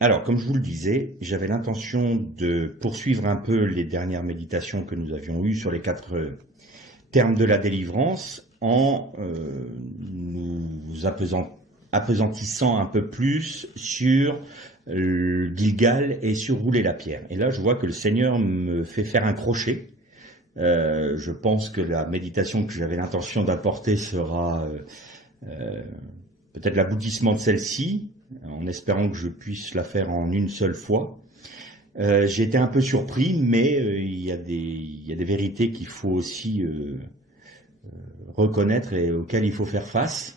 Alors, comme je vous le disais, j'avais l'intention de poursuivre un peu les dernières méditations que nous avions eues sur les 4 termes de la délivrance en nous appesantissant un peu plus sur Gilgal et sur rouler la pierre. Et là, je vois que le Seigneur me fait faire un crochet. Je pense que la méditation que j'avais l'intention d'apporter sera peut-être l'aboutissement de celle-ci, en espérant que je puisse la faire en une seule fois. J'ai été un peu surpris, mais il y a des vérités qu'il faut aussi reconnaître et auxquelles il faut faire face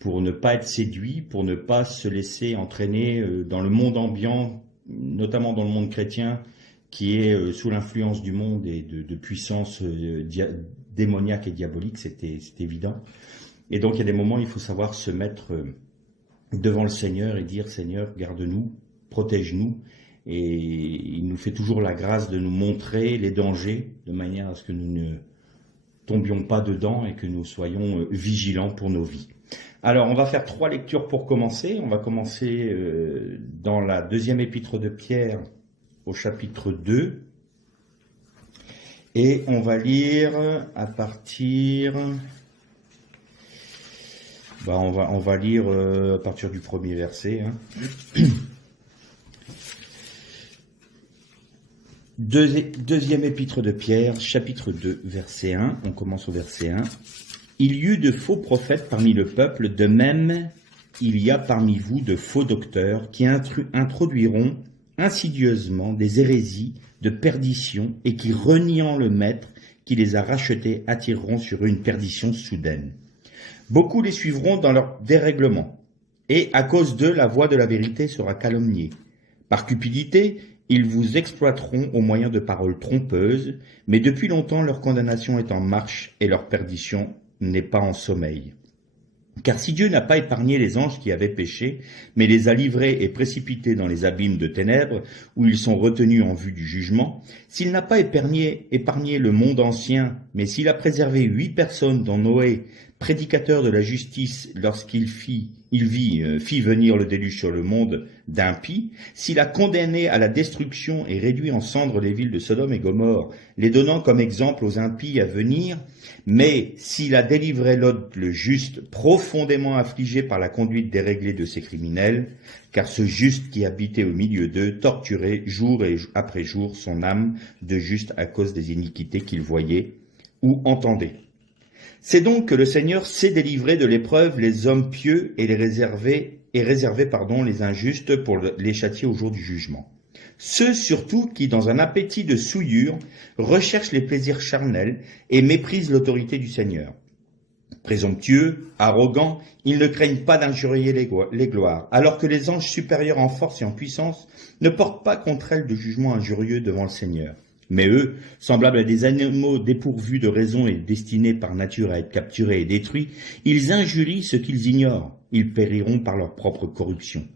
pour ne pas être séduit, pour ne pas se laisser entraîner dans le monde ambiant, notamment dans le monde chrétien, qui est sous l'influence du monde et de puissances démoniaques et diaboliques, c'est évident. Et donc il y a des moments où il faut savoir se mettre devant le Seigneur et dire « Seigneur, garde-nous, protège-nous ». Et il nous fait toujours la grâce de nous montrer les dangers, de manière à ce que nous ne tombions pas dedans et que nous soyons vigilants pour nos vies. Alors, on va faire 3 lectures pour commencer. On va commencer dans la 2e épître de Pierre, au chapitre 2. Et on va lire à partir... on va lire à partir du 1er verset. Deuxième épître de Pierre, chapitre 2, verset 1. On commence au verset 1. Il y eut de faux prophètes parmi le peuple, de même il y a parmi vous de faux docteurs qui introduiront insidieusement des hérésies de perdition et qui, reniant le maître qui les a rachetés, attireront sur eux une perdition soudaine. Beaucoup les suivront dans leur dérèglement, et à cause d'eux, la voix de la vérité sera calomniée. Par cupidité, ils vous exploiteront au moyen de paroles trompeuses, mais depuis longtemps leur condamnation est en marche et leur perdition n'est pas en sommeil. Car si Dieu n'a pas épargné les anges qui avaient péché, mais les a livrés et précipités dans les abîmes de ténèbres, où ils sont retenus en vue du jugement, s'il n'a pas épargné le monde ancien, mais s'il a préservé 8 personnes dont Noé, prédicateur de la justice, lorsqu'il fit venir le déluge sur le monde d'impies, s'il a condamné à la destruction et réduit en cendres les villes de Sodome et Gomorrhe, les donnant comme exemple aux impies à venir, mais s'il a délivré Lot le juste, profondément affligé par la conduite déréglée de ses criminels, car ce juste qui habitait au milieu d'eux torturait jour et après jour son âme de juste à cause des iniquités qu'il voyait ou entendait. C'est donc que le Seigneur sait délivrer de l'épreuve les hommes pieux et réserver les injustes pour les châtier au jour du jugement. Ceux surtout qui, dans un appétit de souillure, recherchent les plaisirs charnels et méprisent l'autorité du Seigneur. Présomptueux, arrogants, ils ne craignent pas d'injurier les gloires, alors que les anges supérieurs en force et en puissance ne portent pas contre elles de jugement injurieux devant le Seigneur. Mais eux, semblables à des animaux dépourvus de raison et destinés par nature à être capturés et détruits, ils injurient ce qu'ils ignorent. Ils périront par leur propre corruption.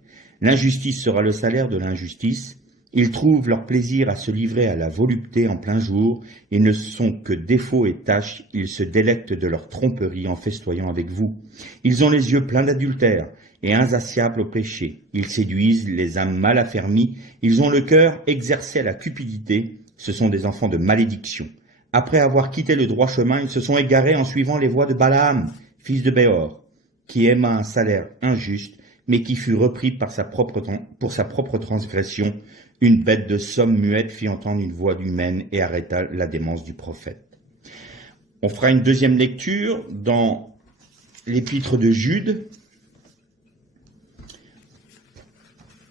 L'injustice sera le salaire de l'injustice. Ils trouvent leur plaisir à se livrer à la volupté en plein jour et ne sont que défauts et taches. Ils se délectent de leur tromperie en festoyant avec vous. Ils ont les yeux pleins d'adultère et insatiables au péché. Ils séduisent les âmes mal affermies. Ils ont le cœur exercé à la cupidité. Ce sont des enfants de malédiction. Après avoir quitté le droit chemin, ils se sont égarés en suivant les voies de Balaam, fils de Béor, qui aima un salaire injuste, mais qui fut repris pour sa propre transgression. Une bête de somme muette fit entendre une voix humaine et arrêta la démence du prophète. On fera une deuxième lecture dans l'épître de Jude,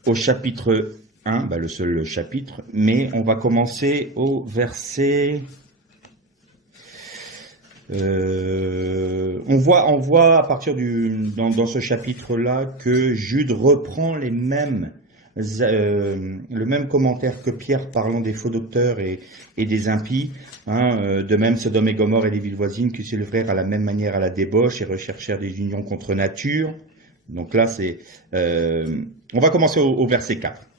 au chapitre 1, le seul chapitre, mais on va commencer au verset... On voit à partir dans ce chapitre-là que Jude reprend le même commentaire que Pierre parlant des faux docteurs et des impies, de même Sodome et Gomorrhe et les villes voisines qui s'élèvèrent à la même manière à la débauche et recherchèrent des unions contre nature. Donc là, on va commencer au verset 4.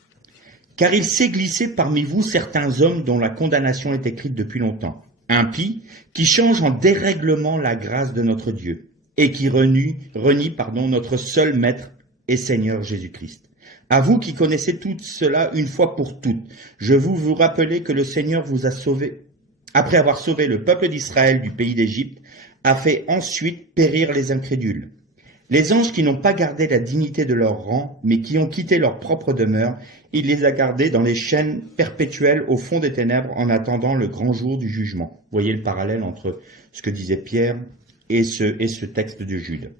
Car il s'est glissé parmi vous certains hommes dont la condamnation est écrite depuis longtemps, impies, qui changent en dérèglement la grâce de notre Dieu, et qui renie notre seul Maître et Seigneur Jésus-Christ. À vous qui connaissez tout cela une fois pour toutes, je vous rappeler que le Seigneur vous a sauvé, après avoir sauvé le peuple d'Israël du pays d'Égypte, a fait ensuite périr les incrédules. Les anges qui n'ont pas gardé la dignité de leur rang, mais qui ont quitté leur propre demeure, il les a gardés dans les chaînes perpétuelles au fond des ténèbres en attendant le grand jour du jugement. Vous voyez le parallèle entre ce que disait Pierre et ce texte de Jude.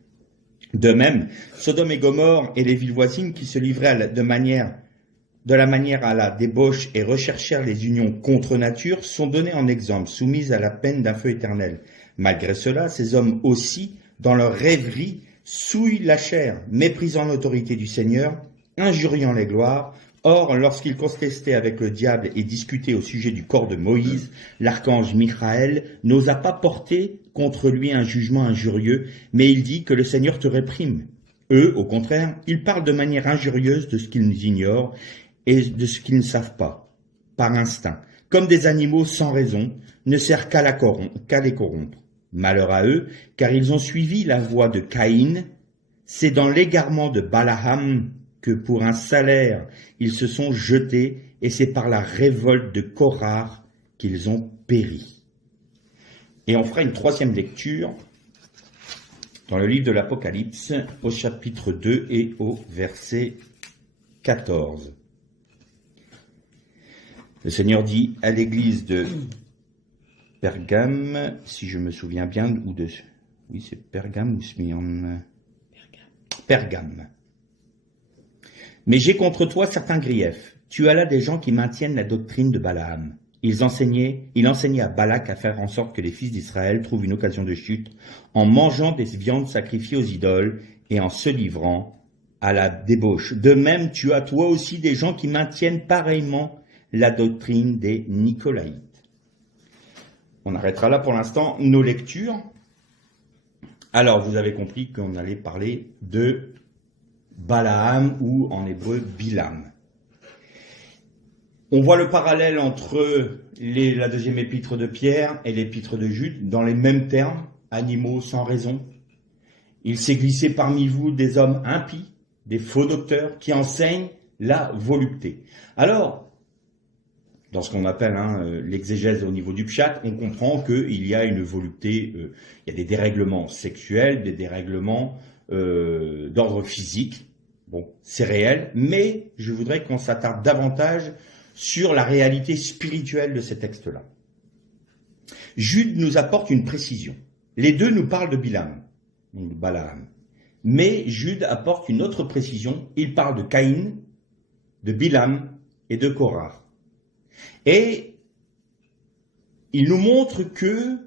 De même, Sodome et Gomorrhe et les villes voisines qui se livraient de la manière à la débauche et recherchèrent les unions contre nature sont donnés en exemple, soumises à la peine d'un feu éternel. Malgré cela, ces hommes aussi, dans leur rêverie, souillent la chair, méprisant l'autorité du Seigneur, injuriant les gloires. Or, lorsqu'ils contestaient avec le diable et discutaient au sujet du corps de Moïse, l'archange Michaël n'osa pas porter contre lui un jugement injurieux, mais il dit que le Seigneur te réprime. Eux, au contraire, ils parlent de manière injurieuse de ce qu'ils ignorent et de ce qu'ils ne savent pas, par instinct, comme des animaux sans raison, ne servent qu'à les corrompre. Malheur à eux, car ils ont suivi la voie de Caïn. C'est dans l'égarement de Balaam que pour un salaire ils se sont jetés, et c'est par la révolte de Korah qu'ils ont péri. Et on fera une troisième lecture dans le livre de l'Apocalypse, au chapitre 2 et au verset 14. Le Seigneur dit à l'église de Pergame, si je me souviens bien, oui, c'est Pergame ou Smyrne? Pergame. Mais j'ai contre toi certains griefs. Tu as là des gens qui maintiennent la doctrine de Balaam. Il enseignait à Balak à faire en sorte que les fils d'Israël trouvent une occasion de chute en mangeant des viandes sacrifiées aux idoles et en se livrant à la débauche. De même, tu as toi aussi des gens qui maintiennent pareillement la doctrine des Nicolaïtes. On arrêtera là pour l'instant nos lectures. Alors, vous avez compris qu'on allait parler de Balaam ou en hébreu Bilam. On voit le parallèle entre la deuxième épître de Pierre et l'épître de Jude dans les mêmes termes, animaux sans raison. Il s'est glissé parmi vous des hommes impies, des faux docteurs qui enseignent la volupté. Alors, dans ce qu'on appelle l'exégèse au niveau du pshat, on comprend qu'il y a une volupté, il y a des dérèglements sexuels, des dérèglements d'ordre physique. Bon, c'est réel, mais je voudrais qu'on s'attarde davantage sur la réalité spirituelle de ces textes-là. Jude nous apporte une précision. Les deux nous parlent de Bilam, donc de Balaam. Mais Jude apporte une autre précision. Il parle de Caïn, de Bilam et de Korah. Et il nous montre qu'il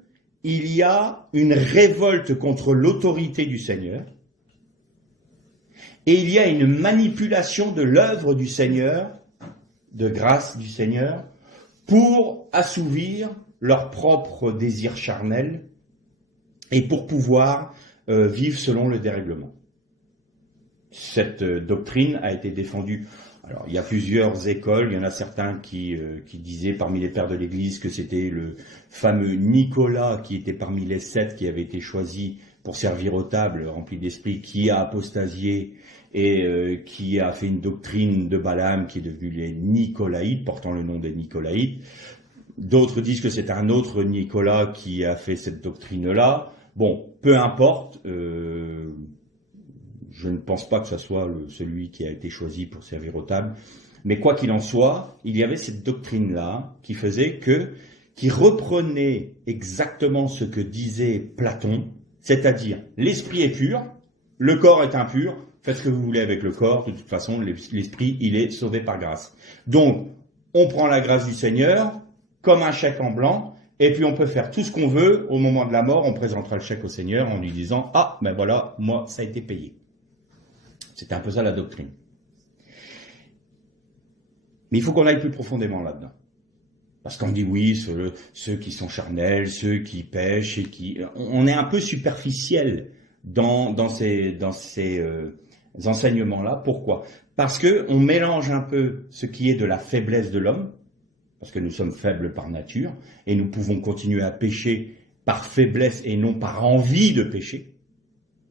y a une révolte contre l'autorité du Seigneur et il y a une manipulation de l'œuvre du Seigneur, de grâce du Seigneur, pour assouvir leurs propres désirs charnels et pour pouvoir vivre selon le dérèglement. Cette doctrine a été défendue. Alors, il y a plusieurs écoles, il y en a certains qui disaient parmi les pères de l'Église que c'était le fameux Nicolas qui était parmi les 7 qui avaient été choisis pour servir aux tables remplis d'esprit, qui a apostasié et qui a fait une doctrine de Balaam qui est devenue les Nicolaïtes, portant le nom des Nicolaïtes. D'autres disent que c'est un autre Nicolas qui a fait cette doctrine-là. Bon, peu importe. Je ne pense pas que ce soit celui qui a été choisi pour servir aux tables. Mais quoi qu'il en soit, il y avait cette doctrine-là qui reprenait exactement ce que disait Platon, c'est-à-dire l'esprit est pur, le corps est impur, faites ce que vous voulez avec le corps, de toute façon l'esprit il est sauvé par grâce. Donc on prend la grâce du Seigneur comme un chèque en blanc, et puis on peut faire tout ce qu'on veut, au moment de la mort on présentera le chèque au Seigneur en lui disant « Ah, ben voilà, moi ça a été payé ». C'était un peu ça la doctrine. Mais il faut qu'on aille plus profondément là-dedans. Parce qu'on dit oui, ceux qui sont charnels, ceux qui pêchent, et on est un peu superficiel dans ces enseignements-là. Pourquoi? Parce qu'on mélange un peu ce qui est de la faiblesse de l'homme, parce que nous sommes faibles par nature, et nous pouvons continuer à pécher par faiblesse et non par envie de pécher,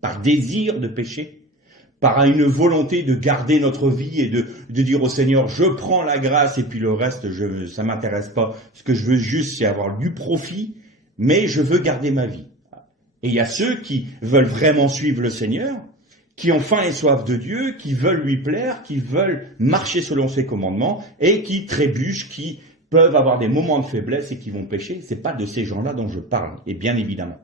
par désir de pécher, par une volonté de garder notre vie et de dire au Seigneur, je prends la grâce et puis le reste, ça m'intéresse pas. Ce que je veux juste, c'est avoir du profit, mais je veux garder ma vie. Et il y a ceux qui veulent vraiment suivre le Seigneur, qui ont faim et soif de Dieu, qui veulent lui plaire, qui veulent marcher selon ses commandements et qui trébuchent, qui peuvent avoir des moments de faiblesse et qui vont pécher. C'est pas de ces gens-là dont je parle, et bien évidemment.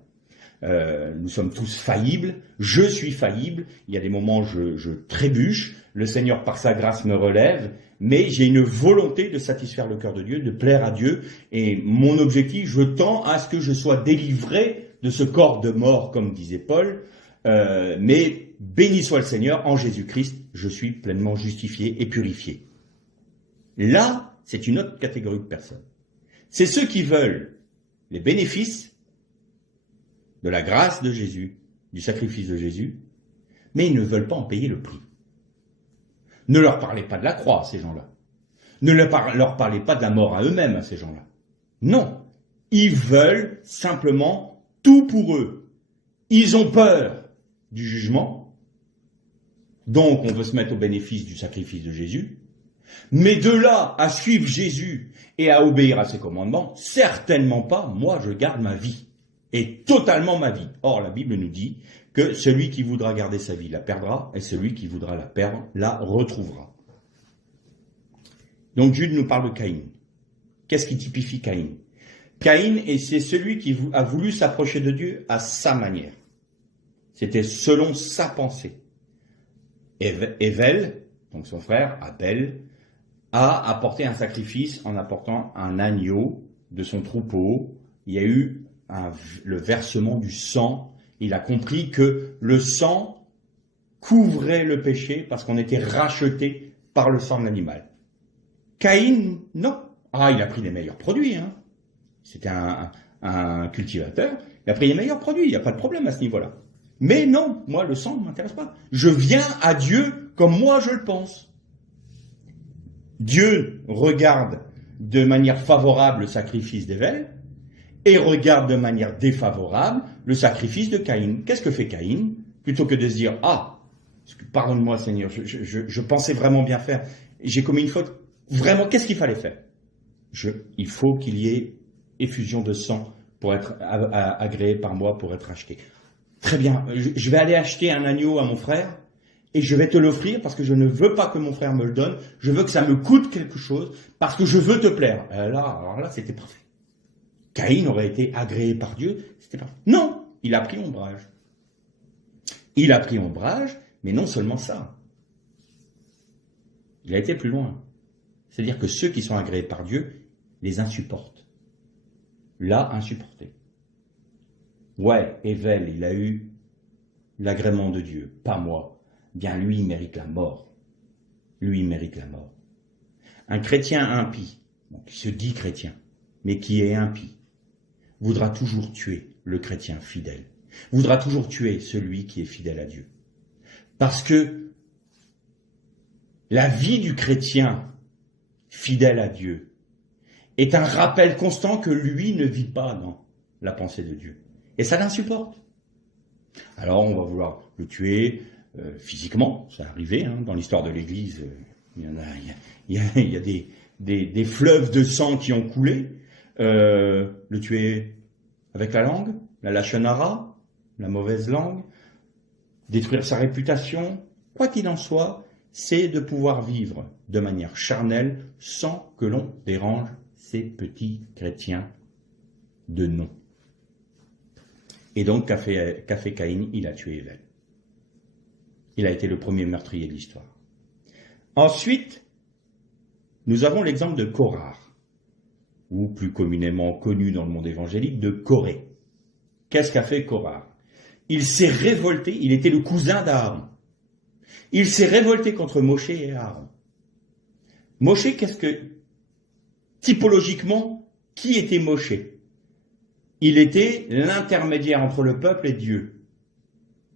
Nous sommes tous faillibles, je suis faillible, il y a des moments où je trébuche, le Seigneur par sa grâce me relève, mais j'ai une volonté de satisfaire le cœur de Dieu, de plaire à Dieu, et mon objectif, je tends à ce que je sois délivré de ce corps de mort, comme disait Paul, mais béni soit le Seigneur, en Jésus-Christ, je suis pleinement justifié et purifié. Là, c'est une autre catégorie de personnes. C'est ceux qui veulent les bénéfices de la grâce de Jésus, du sacrifice de Jésus, mais ils ne veulent pas en payer le prix. Ne leur parlez pas de la croix, à ces gens-là. Ne leur parlez pas de la mort à eux-mêmes, à ces gens-là. Non, ils veulent simplement tout pour eux. Ils ont peur du jugement, donc on veut se mettre au bénéfice du sacrifice de Jésus, mais de là à suivre Jésus et à obéir à ses commandements, certainement pas, moi je garde ma vie. Et totalement ma vie. Or, la Bible nous dit que celui qui voudra garder sa vie la perdra, et celui qui voudra la perdre la retrouvera. Donc Jude nous parle de Caïn. Qu'est-ce qui typifie Caïn? Caïn, c'est celui qui a voulu s'approcher de Dieu à sa manière. C'était selon sa pensée. Ével, donc son frère, Abel, a apporté un sacrifice en apportant un agneau de son troupeau. Il y a eu le versement du sang. Il a compris que le sang couvrait le péché parce qu'on était racheté par le sang de l'animal. Caïn, non. Il a pris les meilleurs produits. C'était un cultivateur. Il a pris les meilleurs produits. Il n'y a pas de problème à ce niveau-là. Mais non, moi, le sang ne m'intéresse pas. Je viens à Dieu comme moi je le pense. Dieu regarde de manière favorable le sacrifice d'Ével et regarde de manière défavorable le sacrifice de Caïn. Qu'est-ce que fait Caïn? Plutôt que de se dire, pardonne-moi Seigneur, je pensais vraiment bien faire, j'ai commis une faute. Vraiment, qu'est-ce qu'il fallait faire? Il faut qu'il y ait effusion de sang pour être agréé par moi, pour être acheté. Très bien, je vais aller acheter un agneau à mon frère et je vais te l'offrir parce que je ne veux pas que mon frère me le donne, je veux que ça me coûte quelque chose parce que je veux te plaire. Alors là, c'était parfait. Caïn aurait été agréé par Dieu, c'était parfait. Non, il a pris ombrage. Il a pris ombrage, mais non seulement ça. Il a été plus loin. C'est-à-dire que ceux qui sont agréés par Dieu les insupportent. L'a insupporté. Ouais, Ével, il a eu l'agrément de Dieu, pas moi. Bien, lui, il mérite la mort. Lui, il mérite la mort. Un chrétien impie, qui se dit chrétien, mais qui est impie, voudra toujours tuer le chrétien fidèle. Voudra toujours tuer celui qui est fidèle à Dieu. Parce que la vie du chrétien fidèle à Dieu est un rappel constant que lui ne vit pas dans la pensée de Dieu. Et ça l'insupporte. Alors on va vouloir le tuer physiquement, ça arrivé, dans l'histoire de l'Église, il y a des fleuves de sang qui ont coulé, le tuer avec la langue, la lachonara, la mauvaise langue, détruire sa réputation, quoi qu'il en soit, c'est de pouvoir vivre de manière charnelle sans que l'on dérange ces petits chrétiens de nom. Et donc, qu'a fait Caïn? Il a tué Ével. Il a été le premier meurtrier de l'histoire. Ensuite, nous avons l'exemple de Korah, ou plus communément connu dans le monde évangélique, de Coré. Qu'est-ce qu'a fait Korah? Il s'est révolté, il était le cousin d'Aaron. Il s'est révolté contre Moshe et Aaron. Moshe, typologiquement, qui était Moshe? Il était l'intermédiaire entre le peuple et Dieu.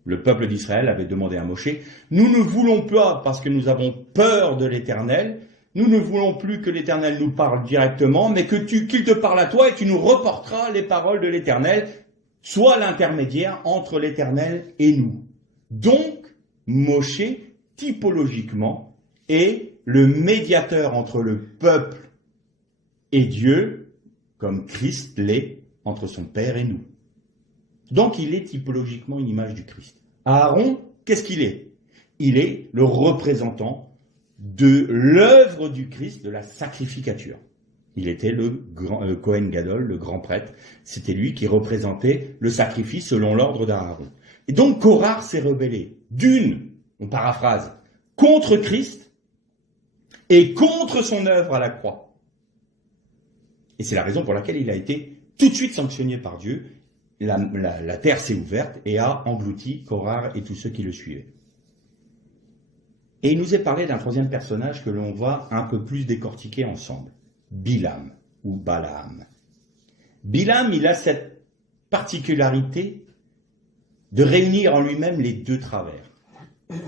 Le peuple d'Israël avait demandé à Moshe, nous ne voulons pas, parce que nous avons peur de l'Éternel, nous ne voulons plus que l'Éternel nous parle directement, mais qu'il te parle à toi et tu nous reporteras les paroles de l'Éternel, sois l'intermédiaire entre l'Éternel et nous. Donc, Moshe, typologiquement, est le médiateur entre le peuple et Dieu, comme Christ l'est entre son Père et nous. Donc il est typologiquement une image du Christ. Aaron, qu'est-ce qu'il est? Il est le représentant de l'œuvre du Christ, de la sacrificature. Il était le Kohen Gadol, le grand prêtre. C'était lui qui représentait le sacrifice selon l'ordre d'Aaron. Et donc Korah s'est rebellé. D'une, on paraphrase, contre Christ et contre son œuvre à la croix. Et c'est la raison pour laquelle il a été tout de suite sanctionné par Dieu. La terre s'est ouverte et a englouti Korah et tous ceux qui le suivaient. Et il nous est parlé d'un troisième personnage que l'on va un peu plus décortiquer ensemble. Bilam ou Balaam. Bilam, il a cette particularité de réunir en lui-même les deux travers. Vous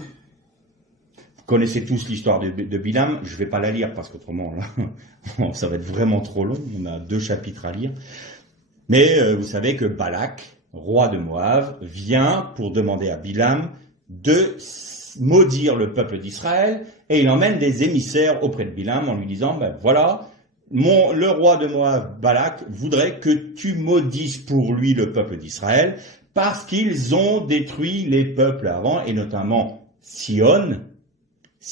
connaissez tous l'histoire de Bilam, je ne vais pas la lire parce qu'autrement, là, ça va être vraiment trop long, on a 2 chapitres à lire. Mais vous savez que Balak, roi de Moab, vient pour demander à Bilam de maudire le peuple d'Israël, et il emmène des émissaires auprès de Bilam en lui disant, ben voilà, le roi de Moab, Balak, voudrait que tu maudisses pour lui le peuple d'Israël, parce qu'ils ont détruit les peuples avant, et notamment Sion,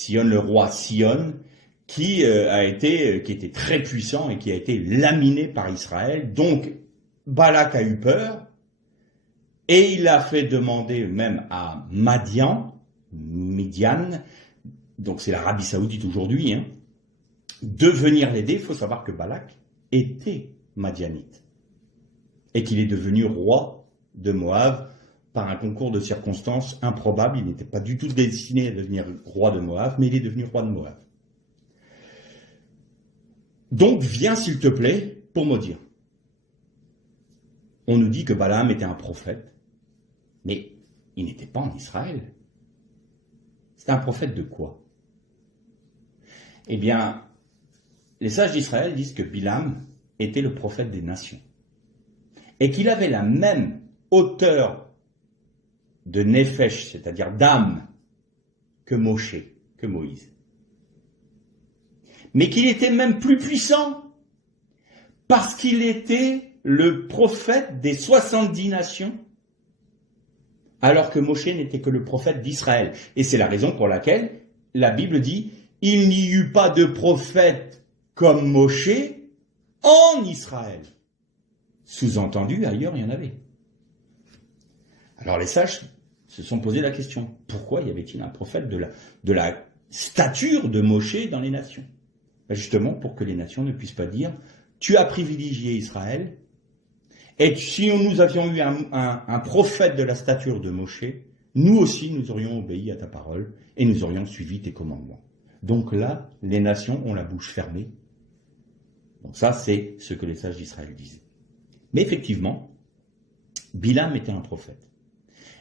le roi Sion, qui était très puissant et qui a été laminé par Israël. Donc, Balak a eu peur, et il a fait demander même à Midian, donc c'est l'Arabie Saoudite aujourd'hui, de venir l'aider. Il faut savoir que Balak était madianite, et qu'il est devenu roi de Moab par un concours de circonstances improbable. Il n'était pas du tout destiné à devenir roi de Moab, mais il est devenu roi de Moab. Donc viens s'il te plaît pour maudire. On nous dit que Balaam était un prophète, mais il n'était pas en Israël. C'était un prophète de quoi? Eh bien, les sages d'Israël disent que Bilam était le prophète des nations, et qu'il avait la même hauteur de nefesh, c'est-à-dire d'âme, que Moshe, que Moïse. Mais qu'il était même plus puissant, parce qu'il était le prophète des 70 nations, alors que Moshe n'était que le prophète d'Israël. Et c'est la raison pour laquelle la Bible dit « Il n'y eut pas de prophète comme Moshe en Israël ». Sous-entendu, ailleurs, il y en avait. Alors les sages se sont posé la question, pourquoi y avait-il un prophète de la stature de Moshe dans les nations? Justement pour que les nations ne puissent pas dire « Tu as privilégié Israël ». Et si nous avions eu un prophète de la stature de Moshe, nous aussi nous aurions obéi à ta parole et nous aurions suivi tes commandements. Donc là, les nations ont la bouche fermée. Donc ça, c'est ce que les sages d'Israël disaient. Mais effectivement, Bilam était un prophète.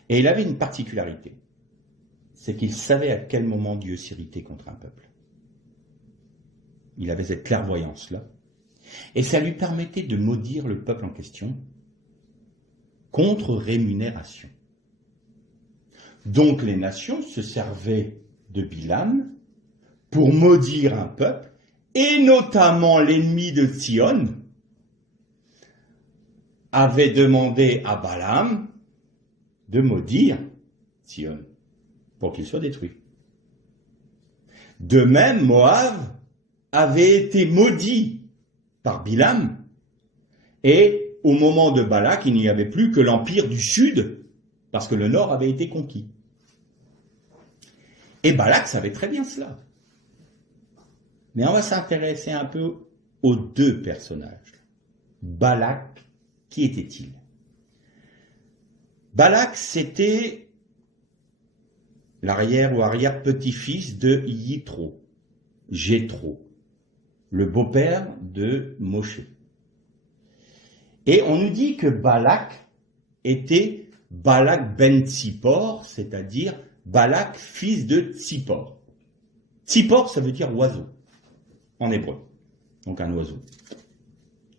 Et il avait une particularité, c'est qu'il savait à quel moment Dieu s'irritait contre un peuple. Il avait cette clairvoyance-là. Et ça lui permettait de maudire le peuple en question contre rémunération. Donc les nations se servaient de Bilam pour maudire un peuple, et notamment l'ennemi de Sion avait demandé à Balaam de maudire Sion pour qu'il soit détruit. De même, Moab avait été maudit par Bilam, et au moment de Balak, il n'y avait plus que l'empire du sud, parce que le nord avait été conquis. Et Balak savait très bien cela. Mais on va s'intéresser un peu aux deux personnages. Balak, qui était-il? Balak, c'était l'arrière ou arrière-petit-fils de Yitro, Jéthro, le beau-père de Moshe. Et on nous dit que Balak était Balak ben Tsippor, c'est-à-dire Balak, fils de Tsippor. Tsippor, ça veut dire oiseau, en hébreu. Donc un oiseau.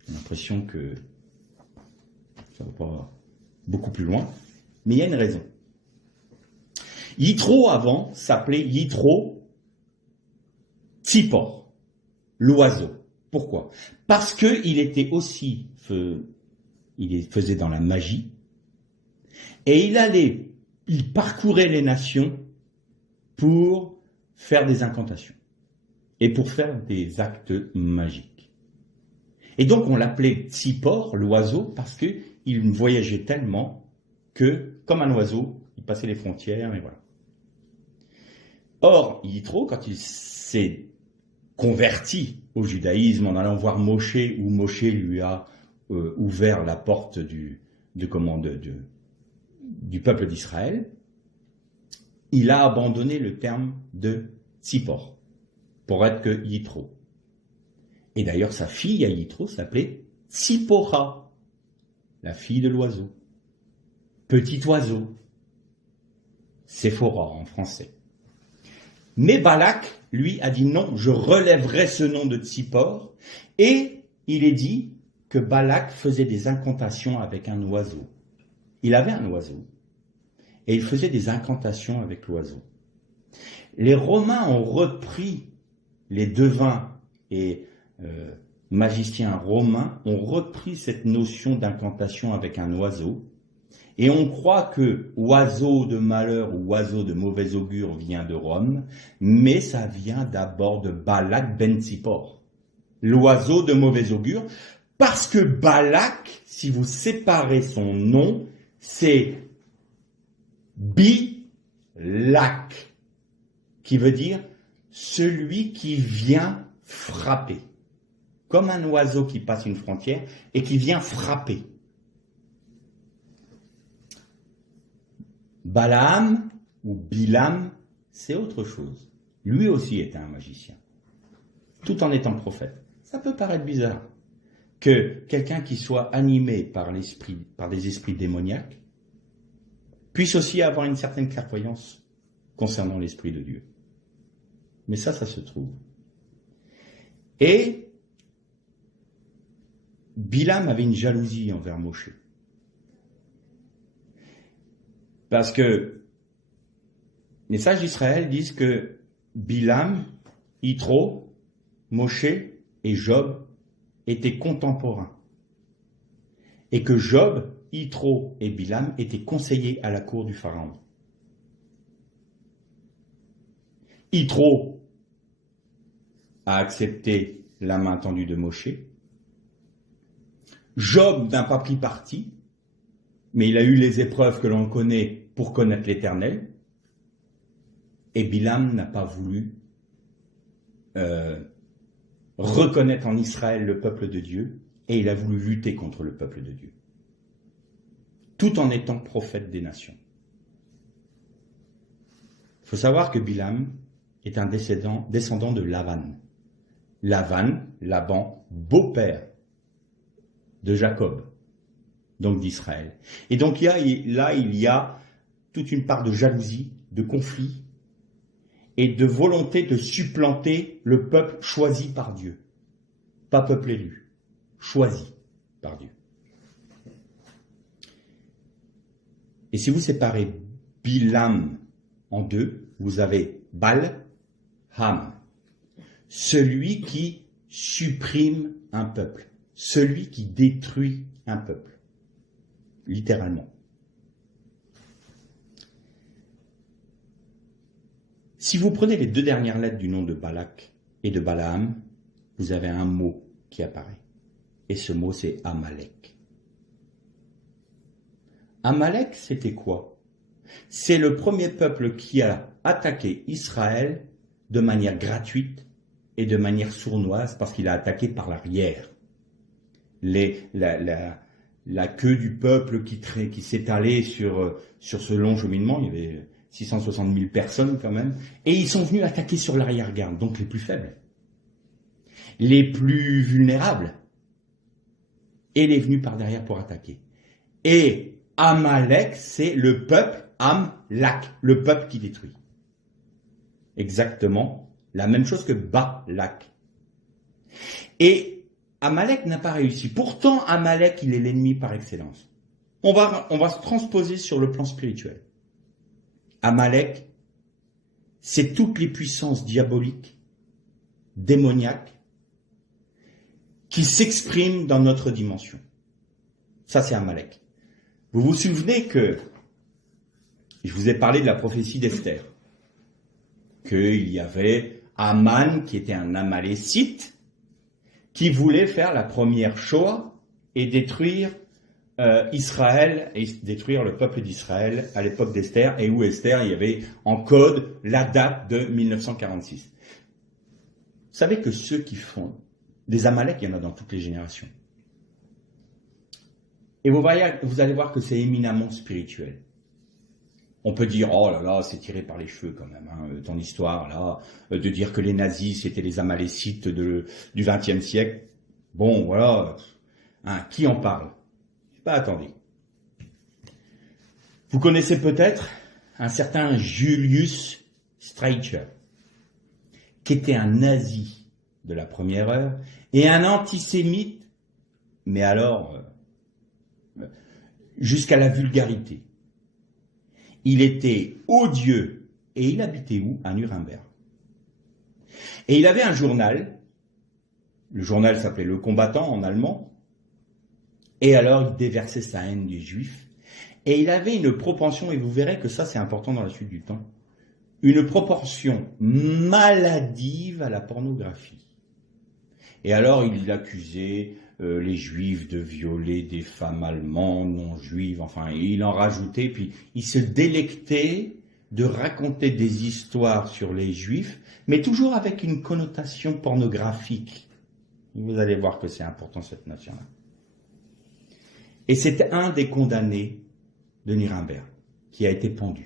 J'ai l'impression que ça ne va pas beaucoup plus loin, mais il y a une raison. Yitro avant s'appelait Yitro Tzipor, l'oiseau. Pourquoi? Parce qu'il était aussi, il faisait dans la magie, et il parcourait les nations pour faire des incantations et pour faire des actes magiques. Et donc on l'appelait Tzipor, l'oiseau, parce qu'il voyageait tellement que, comme un oiseau, il passait les frontières et voilà. Or, Yitro, quand il s'est converti au judaïsme en allant voir Moshe, où Moshe lui a ouvert la porte du peuple d'Israël, il a abandonné le terme de Tzipor pour être que Yitro. Et d'ailleurs, sa fille à Yitro s'appelait Tzipora, la fille de l'oiseau. Petit oiseau. Séphora en français. Mais Balak, lui, a dit non, je relèverai ce nom de Tzipor. Et il est dit que Balak faisait des incantations avec un oiseau. Il avait un oiseau. Et il faisait des incantations avec l'oiseau. Les Romains ont repris, les devins et magiciens romains ont repris cette notion d'incantation avec un oiseau. Et on croit que oiseau de malheur ou oiseau de mauvais augure vient de Rome, mais ça vient d'abord de Balak ben Tzipor, l'oiseau de mauvais augure, parce que Balak, si vous séparez son nom, c'est Bilak, qui veut dire celui qui vient frapper, comme un oiseau qui passe une frontière et qui vient frapper. Balaam ou Bilam, c'est autre chose. Lui aussi était un magicien, tout en étant prophète. Ça peut paraître bizarre que quelqu'un qui soit animé par des esprits démoniaques puisse aussi avoir une certaine clairvoyance concernant l'Esprit de Dieu. Mais ça se trouve. Et Bilam avait une jalousie envers Moshe. Parce que les sages d'Israël disent que Bilam, Yitro, Moshe et Job étaient contemporains. Et que Job, Yitro et Bilam étaient conseillers à la cour du Pharaon. Yitro a accepté la main tendue de Moshe. Job n'a pas pris parti, mais il a eu les épreuves que l'on connaît pour connaître l'Éternel. Et Bilam n'a pas voulu reconnaître en Israël le peuple de Dieu, et il a voulu lutter contre le peuple de Dieu, tout en étant prophète des nations. Il faut savoir que Bilam est un descendant de Lavan. Laban, beau-père de Jacob, donc d'Israël. Et donc il y a toute une part de jalousie, de conflit et de volonté de supplanter le peuple choisi par Dieu. Pas peuple élu, choisi par Dieu. Et si vous séparez Bilam en deux, vous avez Bal-Ham, celui qui supprime un peuple, celui qui détruit un peuple, littéralement. Si vous prenez les deux dernières lettres du nom de Balak et de Balaam, vous avez un mot qui apparaît. Et ce mot, c'est Amalek. Amalek, c'était quoi? C'est le premier peuple qui a attaqué Israël de manière gratuite et de manière sournoise parce qu'il a attaqué par l'arrière. La queue du peuple qui s'étalait sur ce long cheminement, il y avait 660 000 personnes quand même, et ils sont venus attaquer sur l'arrière-garde, donc les plus faibles, les plus vulnérables, et il est venu par derrière pour attaquer. Et Amalek, c'est le peuple Amlak, le peuple qui détruit. Exactement la même chose que Balak. Et Amalek n'a pas réussi. Pourtant, Amalek, il est l'ennemi par excellence. On va se transposer sur le plan spirituel. Amalek c'est toutes les puissances diaboliques, démoniaques, qui s'expriment dans notre dimension. Ça, c'est Amalek. Vous vous souvenez que je vous ai parlé de la prophétie d'Esther, qu'il y avait Aman, qui était un Amalécite, qui voulait faire la première Shoah et détruire Israël, et détruire le peuple d'Israël à l'époque d'Esther, et où Esther, il y avait en code la date de 1946. Vous savez que ceux qui font des Amalek, il y en a dans toutes les générations. Et vous allez voir que c'est éminemment spirituel. On peut dire, oh là là, c'est tiré par les cheveux quand même, hein, ton histoire là, de dire que les nazis c'était les Amalécites du XXe siècle. Bon, voilà, hein, qui en parle? Bah attendez. Vous connaissez peut-être un certain Julius Streicher, qui était un nazi de la première heure et un antisémite, mais alors jusqu'à la vulgarité. Il était odieux et il habitait où? À Nuremberg. Et il avait un journal, le journal s'appelait Le Combattant en allemand, et alors il déversait sa haine des Juifs, et il avait une propension, et vous verrez que ça c'est important dans la suite du temps, une proportion maladive à la pornographie. Et alors il accusait les Juifs de violer des femmes allemandes, non juives, enfin, il en rajoutait, puis il se délectait de raconter des histoires sur les Juifs, mais toujours avec une connotation pornographique. Vous allez voir que c'est important cette notion-là. Et c'était un des condamnés de Nuremberg, qui a été pendu.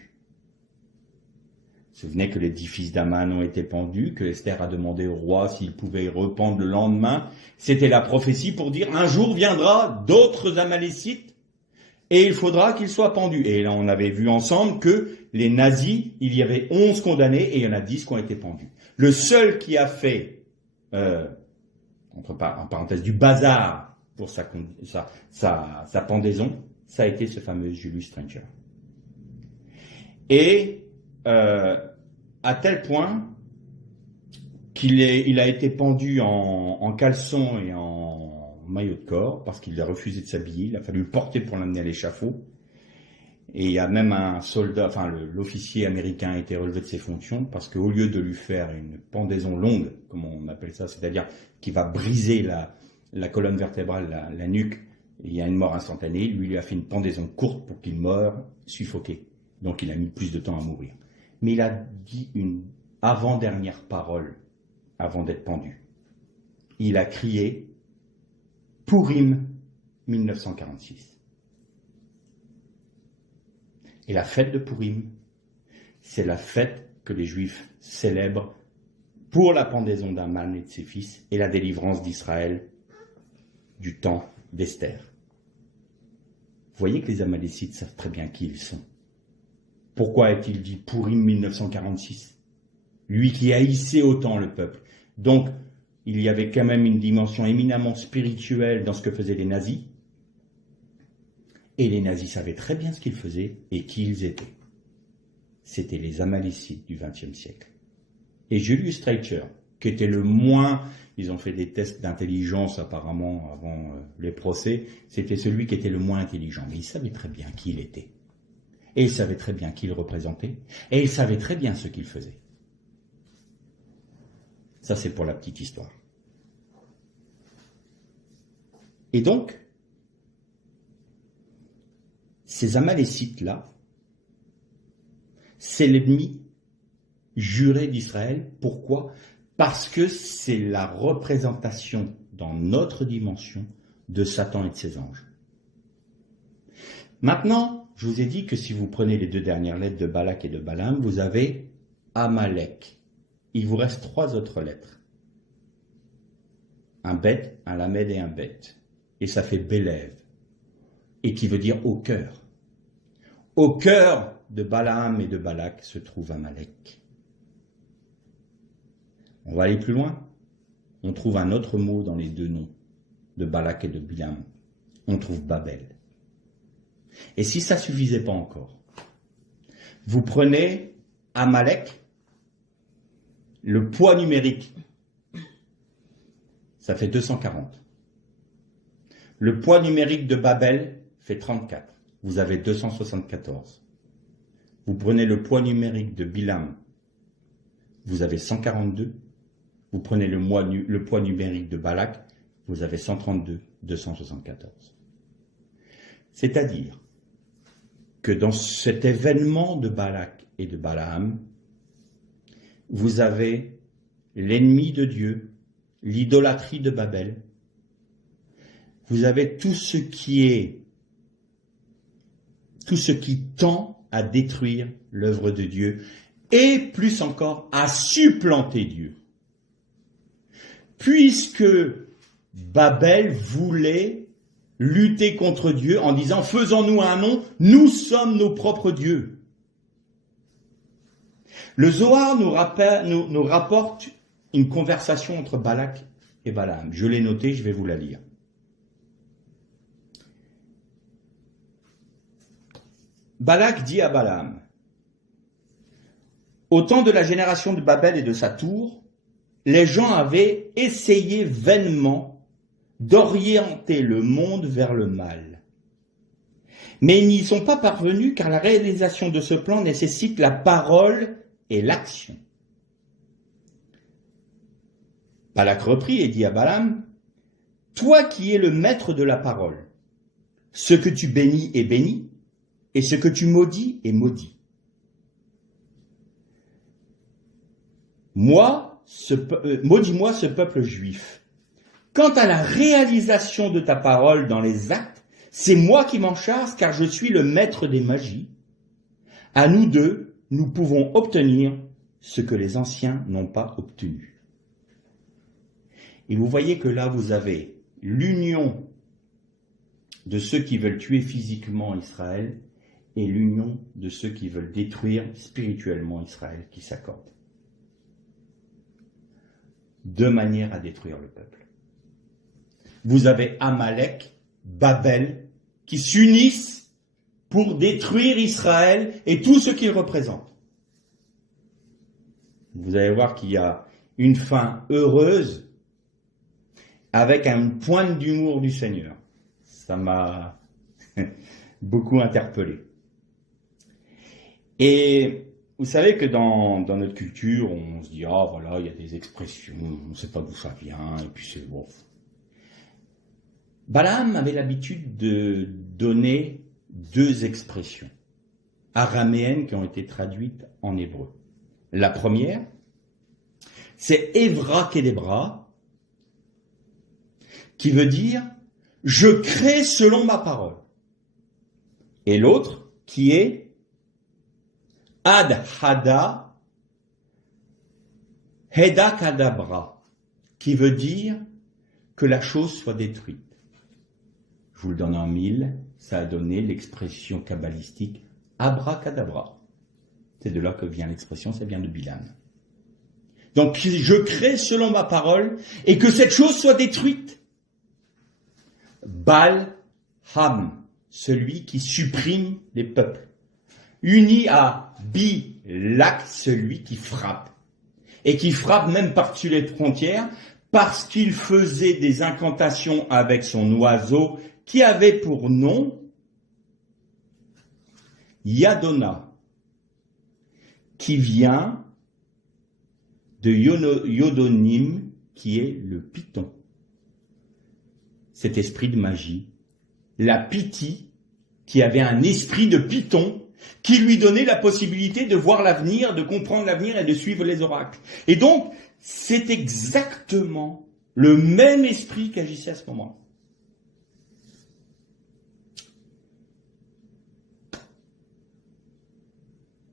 Vous vous souvenez que les 10 fils d'Aman ont été pendus, que Esther a demandé au roi s'il pouvait rependre le lendemain. C'était la prophétie pour dire un jour viendra d'autres Amalécites et il faudra qu'ils soient pendus. Et là on avait vu ensemble que les nazis, il y avait 11 condamnés et il y en a 10 qui ont été pendus. Le seul qui a fait, en parenthèse, du bazar pour sa pendaison, ça a été ce fameux Julius Streicher. Et à tel point qu'il a été pendu en caleçon et en maillot de corps parce qu'il a refusé de s'habiller. Il a fallu le porter pour l'amener à l'échafaud. Et il y a même un soldat, enfin l'officier américain a été relevé de ses fonctions parce qu'au lieu de lui faire une pendaison longue, comme on appelle ça, c'est-à-dire qui va briser la colonne vertébrale, la nuque, et il y a une mort instantanée, lui a fait une pendaison courte pour qu'il meure suffoqué. Donc il a mis plus de temps à mourir. Mais il a dit une avant-dernière parole avant d'être pendu. Il a crié « Purim 1946 ». Et la fête de Purim, c'est la fête que les Juifs célèbrent pour la pendaison d'Aman et de ses fils et la délivrance d'Israël du temps d'Esther. Vous voyez que les Amalécites savent très bien qui ils sont. Pourquoi a-t-il dit Purim 1946 ? Lui qui haïssait autant le peuple. Donc, il y avait quand même une dimension éminemment spirituelle dans ce que faisaient les nazis. Et les nazis savaient très bien ce qu'ils faisaient et qui ils étaient. C'était les Amalécites du XXe siècle. Et Julius Streicher, qui était le moins, ils ont fait des tests d'intelligence apparemment avant les procès, c'était celui qui était le moins intelligent. Mais il savait très bien qui il était. Et il savait très bien qui il représentait. Et il savait très bien ce qu'il faisait. Ça, c'est pour la petite histoire. Et donc, ces Amalécites-là, c'est l'ennemi juré d'Israël. Pourquoi ? Parce que c'est la représentation dans notre dimension de Satan et de ses anges. Maintenant, je vous ai dit que si vous prenez les deux dernières lettres de Balak et de Balaam, vous avez Amalek. Il vous reste 3 autres lettres. Un bet, un lamed et un bet. Et ça fait Bélev. Et qui veut dire au cœur. Au cœur de Balaam et de Balak se trouve Amalek. On va aller plus loin. On trouve un autre mot dans les deux noms de Balak et de Bilam. On trouve Babel. Et si ça ne suffisait pas encore, vous prenez Amalek Le poids numérique, ça fait 240. Le poids numérique de Babel fait 34. Vous avez 274. Vous prenez le poids numérique de Bilam, vous avez 142. Vous prenez le poids numérique de Balak, vous avez 132, 274. C'est-à-dire que dans cet événement de Balak et de Balaam, vous avez l'ennemi de Dieu, l'idolâtrie de Babel, vous avez tout ce qui tend à détruire l'œuvre de Dieu et plus encore à supplanter Dieu. Puisque Babel voulait lutter contre Dieu en disant « Faisons-nous un nom, nous sommes nos propres dieux ». Le Zohar nous rapporte une conversation entre Balak et Balaam. Je l'ai noté, je vais vous la lire. Balak dit à Balaam, « Au temps de la génération de Babel et de sa tour, les gens avaient essayé vainement d'orienter le monde vers le mal. Mais ils n'y sont pas parvenus car la réalisation de ce plan nécessite la parole et l'action. » Balak reprit et dit à Balaam, « Toi qui es le maître de la parole, ce que tu bénis est béni, et ce que tu maudis est maudit. Maudis-moi ce peuple juif. Quant à la réalisation de ta parole dans les actes, c'est moi qui m'en charge car je suis le maître des magies. À nous deux, nous pouvons obtenir ce que les anciens n'ont pas obtenu. » Et vous voyez que là, vous avez l'union de ceux qui veulent tuer physiquement Israël et l'union de ceux qui veulent détruire spirituellement Israël qui s'accordent. Deux manières à détruire le peuple. Vous avez Amalek, Babel, qui s'unissent pour détruire Israël et tout ce qu'il représente. Vous allez voir qu'il y a une fin heureuse avec une pointe d'humour du Seigneur. Ça m'a beaucoup interpellé. Et vous savez que dans notre culture, on se dit « Ah, voilà, il y a des expressions, on ne sait pas d'où ça vient, et puis c'est bon. » Balaam avait l'habitude de donner deux expressions araméennes qui ont été traduites en hébreu. La première, c'est « Evra Kedebra », qui veut dire « Je crée selon ma parole ». Et l'autre, qui est Ad Hada Heda Kadabra, qui veut dire que la chose soit détruite. Je vous le donne en 1000, ça a donné l'expression kabbalistique Abracadabra. C'est de là que vient l'expression, ça vient de Bilam. Donc je crée selon ma parole et que cette chose soit détruite. Bal Ham, celui qui supprime les peuples. Uni à Bilak, celui qui frappe. Et qui frappe même par-dessus les frontières, parce qu'il faisait des incantations avec son oiseau, qui avait pour nom Yadona, qui vient de Yodonim, qui est le python. Cet esprit de magie. La Pythie, qui avait un esprit de python, qui lui donnait la possibilité de voir l'avenir, de comprendre l'avenir et de suivre les oracles. Et donc, c'est exactement le même esprit qui agissait à ce moment-là.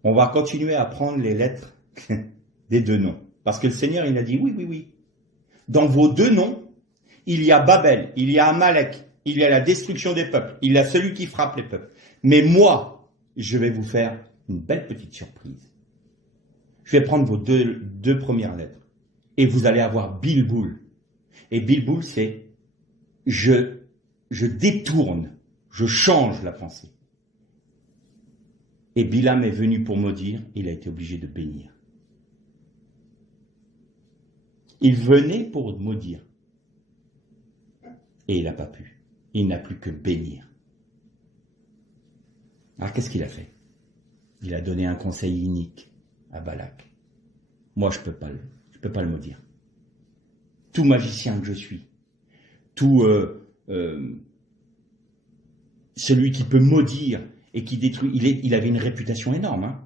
On va continuer à prendre les lettres des deux noms. Parce que le Seigneur, il a dit, oui, oui, oui. Dans vos deux noms, il y a Babel, il y a Amalek, il y a la destruction des peuples, il y a celui qui frappe les peuples. Mais moi, je vais vous faire une belle petite surprise. Je vais prendre vos deux premières lettres. Et vous allez avoir Bilboul. Et Bilboul, c'est je détourne, je change la pensée. Et Bilam est venu pour maudire, il a été obligé de bénir. Il venait pour maudire. Et il n'a pas pu. Il n'a plus que bénir. Alors qu'est-ce qu'il a fait? Il a donné un conseil inique à Balak. Moi, je peux pas le maudire. Tout magicien que je suis, tout celui qui peut maudire et qui détruit, il avait une réputation énorme. Hein.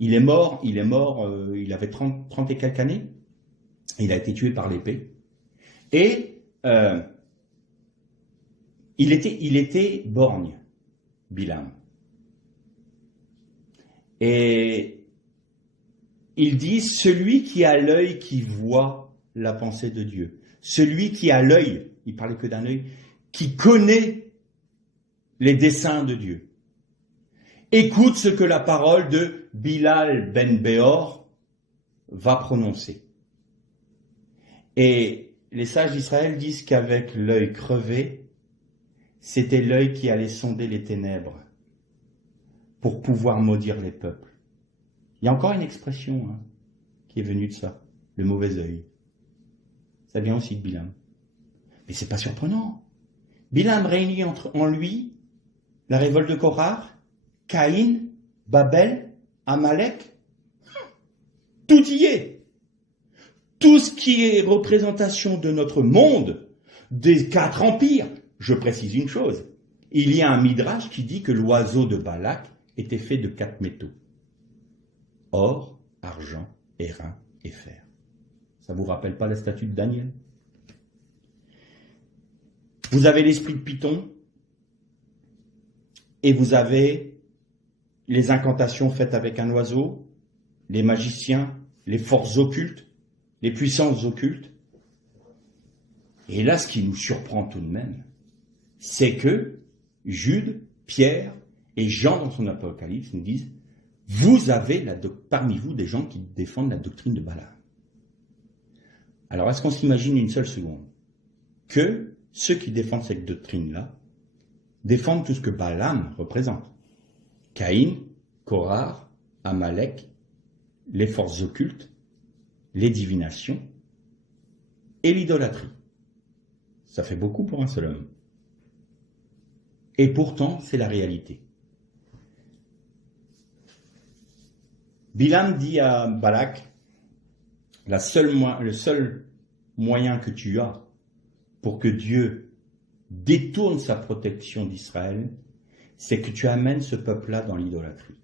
Il est mort, il avait 30 et quelques années. Il a été tué par l'épée. Et il était borgne, Bilam. Et il dit, celui qui a l'œil qui voit la pensée de Dieu, celui qui a l'œil, il parlait que d'un œil, qui connaît les desseins de Dieu. Écoute ce que la parole de Bilal ben Béor va prononcer. Et les sages d'Israël disent qu'avec l'œil crevé, c'était l'œil qui allait sonder les ténèbres pour pouvoir maudire les peuples. Il y a encore une expression qui est venue de ça, le mauvais œil. Ça vient aussi de Bilam. Mais c'est pas surprenant. Bilam réunit en lui la révolte de Korah, Caïn, Babel, Amalek. Tout y est. Tout ce qui est représentation de notre monde, des 4 empires. Je précise une chose. Il y a un midrash qui dit que l'oiseau de Balak était fait de 4 métaux. Or, argent, airain et fer. Ça vous rappelle pas la statue de Daniel? Vous avez l'esprit de Python et vous avez les incantations faites avec un oiseau, les magiciens, les forces occultes, les puissances occultes. Et là, ce qui nous surprend tout de même, c'est que Jude, Pierre et Jean dans son Apocalypse nous disent « Vous avez parmi vous des gens qui défendent la doctrine de Balaam. » Alors, est-ce qu'on s'imagine une seule seconde que ceux qui défendent cette doctrine-là défendent tout ce que Balaam représente? Caïn, Korah, Amalek, les forces occultes, les divinations et l'idolâtrie. Ça fait beaucoup pour un seul homme. Et pourtant, c'est la réalité. Bilam dit à Balak, le seul moyen que tu as pour que Dieu détourne sa protection d'Israël, c'est que tu amènes ce peuple-là dans l'idolâtrie.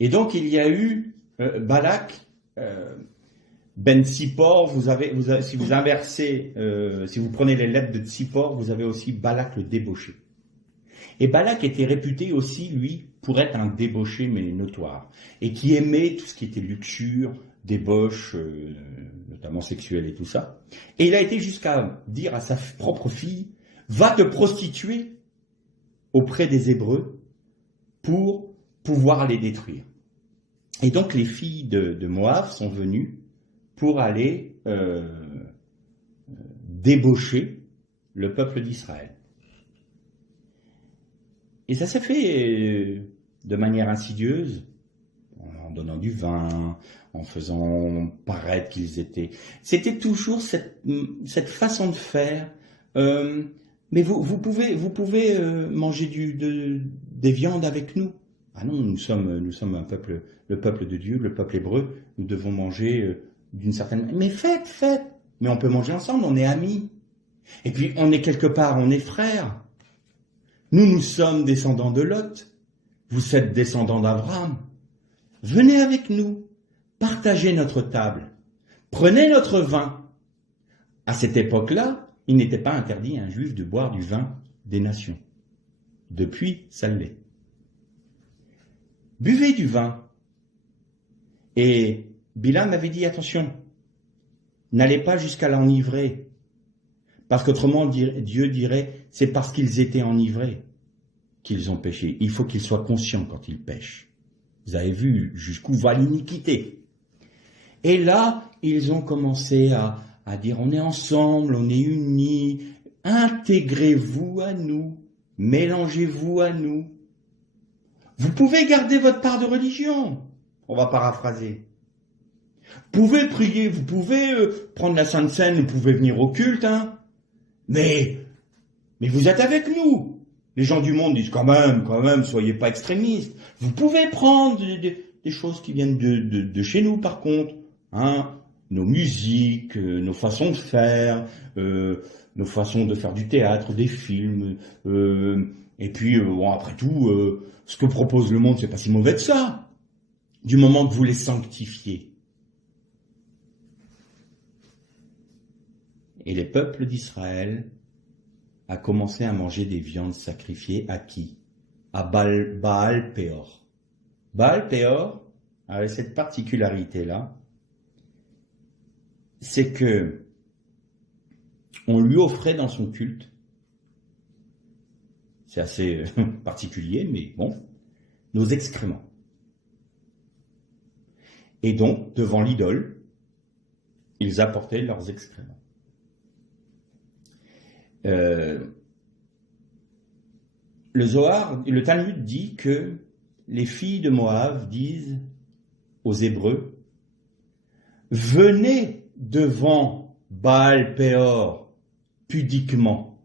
Et donc, il y a eu Balak, Ben Tsippor, si vous inversez, si vous prenez les lettres de Tsippor, vous avez aussi Balak le débauché. Et Balak était réputé aussi, lui, pour être un débauché, mais notoire, et qui aimait tout ce qui était luxure, débauche, notamment sexuelle et tout ça. Et il a été jusqu'à dire à sa propre fille, va te prostituer auprès des Hébreux pour pouvoir les détruire. Et donc les filles de Moab sont venues pour aller débaucher le peuple d'Israël. Et ça s'est fait de manière insidieuse, en donnant du vin, en faisant paraître qu'ils étaient... C'était toujours cette façon de faire. Mais vous pouvez manger des viandes avec nous. Ah non, nous sommes un peuple, le peuple de Dieu, le peuple hébreu. Nous devons manger d'une certaine manière. Mais faites. Mais on peut manger ensemble, on est amis. Et puis on est quelque part, on est frères. Nous sommes descendants de Lot. Vous êtes descendants d'Abraham. Venez avec nous. Partagez notre table. Prenez notre vin. À cette époque-là, il n'était pas interdit à un juif de boire du vin des nations. Depuis, ça l'est. Buvez du vin. Et Bilam avait dit, attention, n'allez pas jusqu'à l'enivrer. Parce qu'autrement, Dieu dirait, c'est parce qu'ils étaient enivrés qu'ils ont péché. Il faut qu'ils soient conscients quand ils pêchent. Vous avez vu jusqu'où va l'iniquité. Et là, ils ont commencé à dire, on est ensemble, on est unis, intégrez-vous à nous, mélangez-vous à nous. Vous pouvez garder votre part de religion, on va paraphraser. Vous pouvez prier, vous pouvez prendre la Sainte Seine, vous pouvez venir au culte, hein. Mais vous êtes avec nous. Les gens du monde disent quand même, soyez pas extrémistes. Vous pouvez prendre des choses qui viennent de chez nous, par contre, hein. Nos musiques, nos façons de faire, nos façons de faire du théâtre, des films, et puis bon, après tout, ce que propose le monde, c'est pas si mauvais que ça, du moment que vous les sanctifiez. Et les peuples d'Israël a commencé à manger des viandes sacrifiées à qui? À Baal Péor. Baal Péor avait cette particularité-là, c'est que on lui offrait dans son culte, c'est assez particulier, mais bon, nos excréments. Et donc, devant l'idole, ils apportaient leurs excréments. Le Zohar, le Talmud dit que les filles de Moab disent aux Hébreux, venez devant Baal Péor pudiquement.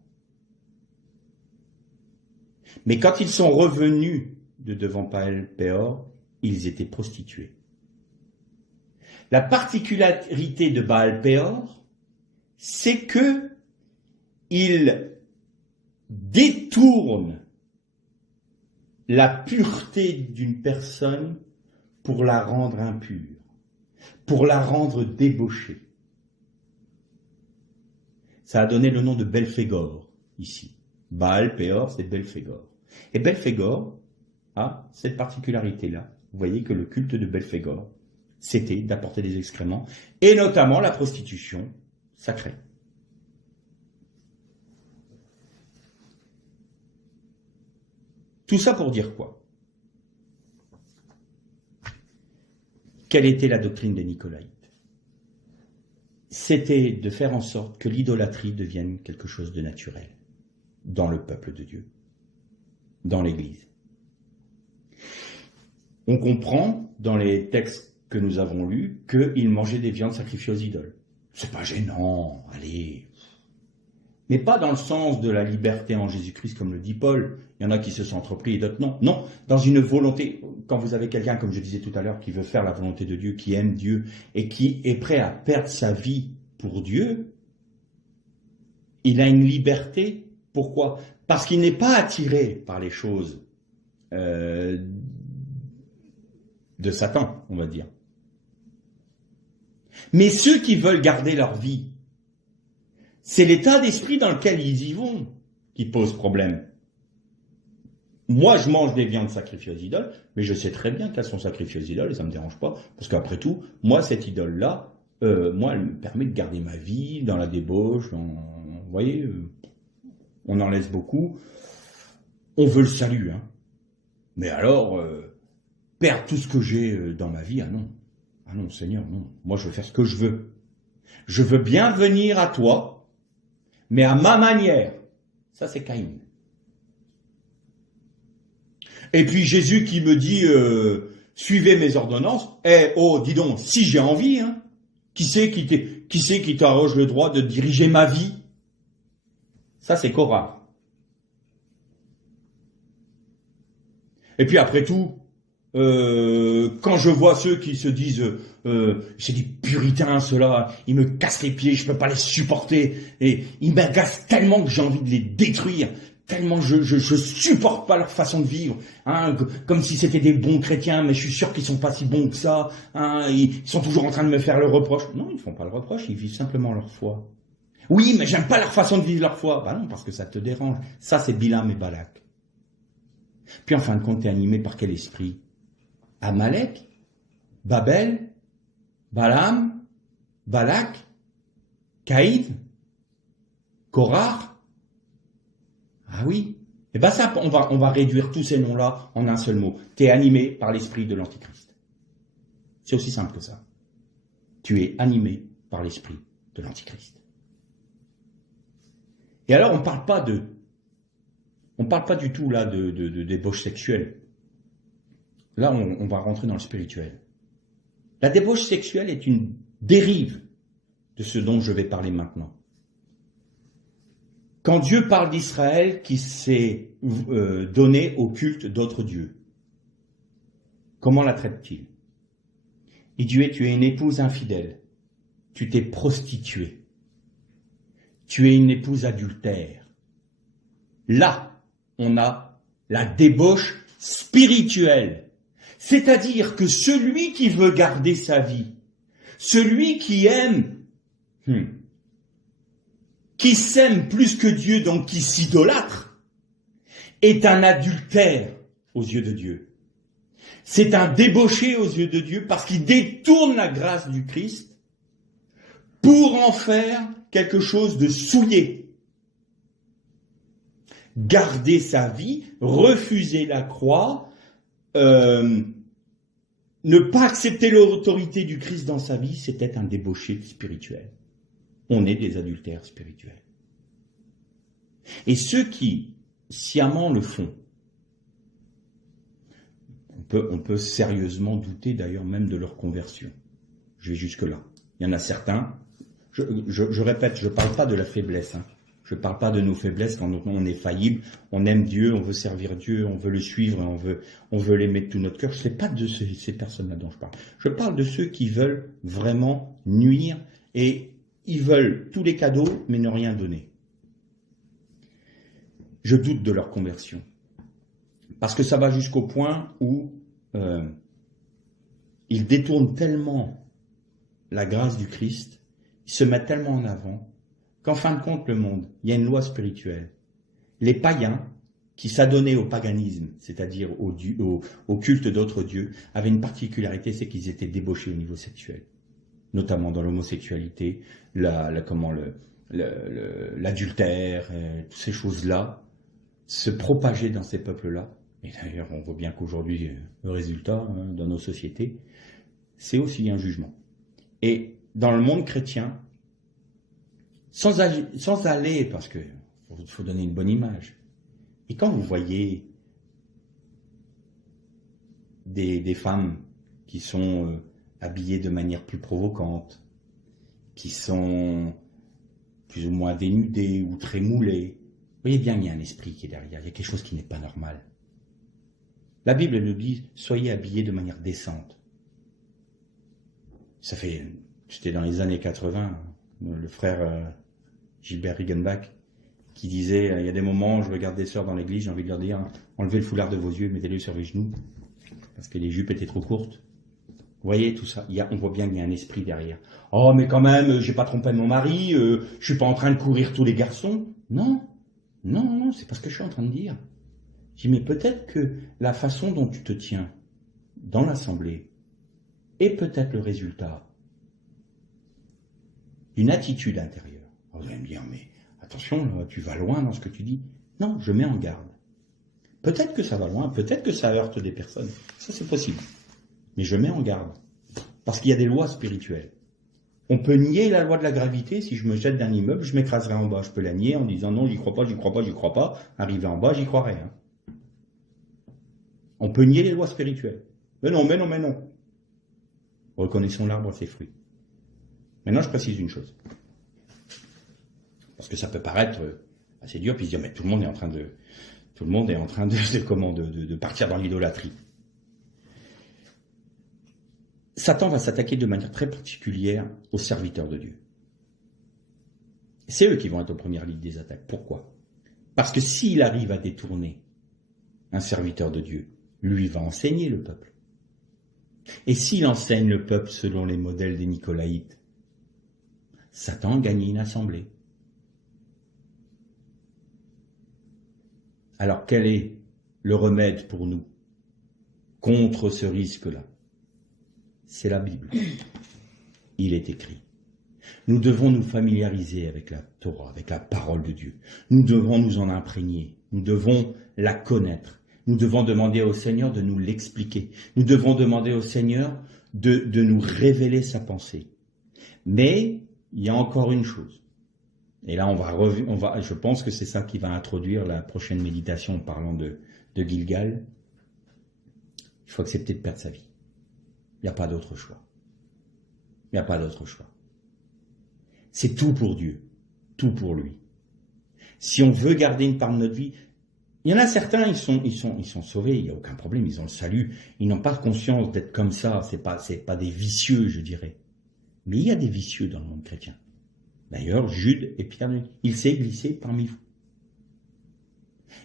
Mais quand ils sont revenus de devant Baal Péor, ils étaient prostitués. La particularité de Baal Péor, c'est que il détourne la pureté d'une personne pour la rendre impure, pour la rendre débauchée. Ça a donné le nom de Belphégor, ici. Baal Péor, c'est Belphégor. Et Belphégor a cette particularité-là. Vous voyez que le culte de Belphégor, c'était d'apporter des excréments, et notamment la prostitution sacrée. Tout ça pour dire quoi? Quelle était la doctrine des Nicolaïtes? C'était de faire en sorte que l'idolâtrie devienne quelque chose de naturel dans le peuple de Dieu, dans l'Église. On comprend dans les textes que nous avons lus qu'ils mangeaient des viandes sacrifiées aux idoles. C'est pas gênant, allez. Mais pas dans le sens de la liberté en Jésus-Christ, comme le dit Paul. Il y en a qui se sont entrepris et d'autres non. Non, dans une volonté, quand vous avez quelqu'un, comme je disais tout à l'heure, qui veut faire la volonté de Dieu, qui aime Dieu, et qui est prêt à perdre sa vie pour Dieu, il a une liberté. Pourquoi? Parce qu'il n'est pas attiré par les choses de Satan, on va dire. Mais ceux qui veulent garder leur vie, c'est l'état d'esprit dans lequel ils y vont qui pose problème. Moi, je mange des viandes sacrifiées aux idoles, mais je sais très bien qu'elles sont sacrifiées aux idoles et ça ne me dérange pas, parce qu'après tout, moi, cette idole-là, moi, elle me permet de garder ma vie dans la débauche, vous voyez, on en laisse beaucoup. On veut le salut, hein. Mais alors, perdre tout ce que j'ai dans ma vie, ah non. Ah non, Seigneur, non. Moi, je veux faire ce que je veux. Je veux bien venir à toi, mais à ma manière. Ça, c'est Caïn. Et puis Jésus qui me dit, suivez mes ordonnances. Oh, dis donc, si j'ai envie, hein. Qui c'est qui t'arroge le droit de diriger ma vie? Ça, c'est Korah. Et puis après tout, quand je vois ceux qui se disent c'est des puritains, ceux-là, ils me cassent les pieds, je peux pas les supporter, et ils m'agacent tellement que j'ai envie de les détruire, tellement je supporte pas leur façon de vivre, hein, comme si c'était des bons chrétiens, mais je suis sûr qu'ils sont pas si bons que ça, hein, ils sont toujours en train de me faire le reproche. Non, ils font pas le reproche, ils vivent simplement leur foi. Oui, mais j'aime pas leur façon de vivre leur foi. Bah non, parce que ça te dérange. Ça, c'est Bilam et Balak. Puis en fin de compte, t'es animé par quel esprit? Amalek, Babel, Balaam, Balak, Caïd, Korah. Ah oui. Et ben ça, on va réduire tous ces noms-là en un seul mot. Tu es animé par l'esprit de l'Antichrist. C'est aussi simple que ça. Tu es animé par l'esprit de l'Antichrist. Et alors, on parle pas du tout là de débauche sexuelle. Là, on va rentrer dans le spirituel. La débauche sexuelle est une dérive de ce dont je vais parler maintenant. Quand Dieu parle d'Israël qui s'est donné au culte d'autres dieux, comment la traite-t-il? Il dit, tu es une épouse infidèle, tu t'es prostituée, tu es une épouse adultère. Là, on a la débauche spirituelle. C'est-à-dire que celui qui veut garder sa vie, celui qui aime, qui s'aime plus que Dieu, donc qui s'idolâtre, est un adultère aux yeux de Dieu. C'est un débauché aux yeux de Dieu parce qu'il détourne la grâce du Christ pour en faire quelque chose de souillé. Garder sa vie, refuser la croix, ne pas accepter l'autorité du Christ dans sa vie, c'était un débauché spirituel. On est des adultères spirituels. Et ceux qui sciemment le font, on peut sérieusement douter d'ailleurs même de leur conversion. Je vais jusque-là. Il y en a certains, je répète, je ne parle pas de la faiblesse, je ne parle pas de nos faiblesses quand on est faillible, on aime Dieu, on veut servir Dieu, on veut le suivre, on veut l'aimer de tout notre cœur. Ce n'est pas de ces personnes-là dont je parle. Je parle de ceux qui veulent vraiment nuire et ils veulent tous les cadeaux mais ne rien donner. Je doute de leur conversion. Parce que ça va jusqu'au point où ils détournent tellement la grâce du Christ, ils se mettent tellement en avant, qu'en fin de compte, le monde, il y a une loi spirituelle. Les païens qui s'adonnaient au paganisme, c'est-à-dire au culte d'autres dieux, avaient une particularité, c'est qu'ils étaient débauchés au niveau sexuel, notamment dans l'homosexualité, l'adultère, toutes ces choses-là, se propageaient dans ces peuples-là. Et d'ailleurs, on voit bien qu'aujourd'hui, le résultat dans nos sociétés, c'est aussi un jugement. Et dans le monde chrétien, sans aller, parce qu'il faut donner une bonne image, et quand vous voyez des femmes qui sont habillées de manière plus provocante, qui sont plus ou moins dénudées ou très moulées, vous voyez bien qu'il y a un esprit qui est derrière, il y a quelque chose qui n'est pas normal. La Bible nous dit, soyez habillés de manière décente. C'était dans les années 80, le frère Gilbert Riggenbach, qui disait, il y a des moments, je regarde des sœurs dans l'église, j'ai envie de leur dire, enlevez le foulard de vos yeux, mettez-le sur les genoux, parce que les jupes étaient trop courtes. Vous voyez tout ça, on voit bien qu'il y a un esprit derrière. Oh, mais quand même, j'ai pas trompé mon mari, je suis pas en train de courir tous les garçons. Non, c'est pas ce que je suis en train de dire. Je dis, mais peut-être que la façon dont tu te tiens dans l'assemblée est peut-être le résultat d'une attitude intérieure. Vous allez me dire, mais attention, là, tu vas loin dans ce que tu dis. Non, je mets en garde. Peut-être que ça va loin, peut-être que ça heurte des personnes. Ça, c'est possible. Mais je mets en garde. Parce qu'il y a des lois spirituelles. On peut nier la loi de la gravité. Si je me jette d'un immeuble, je m'écraserai en bas. Je peux la nier en disant non, j'y crois pas. Arrivé en bas, j'y croirai. On peut nier les lois spirituelles. Mais non. Reconnaissons l'arbre à ses fruits. Maintenant, je précise une chose. Parce que ça peut paraître assez dur, puis se dire, mais tout le monde est en train de partir dans l'idolâtrie. Satan va s'attaquer de manière très particulière aux serviteurs de Dieu. C'est eux qui vont être aux premières lignes des attaques. Pourquoi? Parce que s'il arrive à détourner un serviteur de Dieu, lui va enseigner le peuple. Et s'il enseigne le peuple selon les modèles des Nicolaïtes, Satan gagne une assemblée. Alors quel est le remède pour nous contre ce risque-là? C'est la Bible. Il est écrit. Nous devons nous familiariser avec la Torah, avec la parole de Dieu. Nous devons nous en imprégner. Nous devons la connaître. Nous devons demander au Seigneur de nous l'expliquer. Nous devons demander au Seigneur de nous révéler sa pensée. Mais il y a encore une chose. Et là, je pense que c'est ça qui va introduire la prochaine méditation en parlant de Gilgal. Il faut accepter de perdre sa vie. Il n'y a pas d'autre choix. Il n'y a pas d'autre choix. C'est tout pour Dieu, tout pour lui. Si on veut garder une part de notre vie, il y en a certains, ils sont sauvés, il n'y a aucun problème, ils ont le salut, ils n'ont pas conscience d'être comme ça, c'est pas des vicieux, je dirais. Mais il y a des vicieux dans le monde chrétien. D'ailleurs, Jude et Pierre, il s'est glissé parmi vous.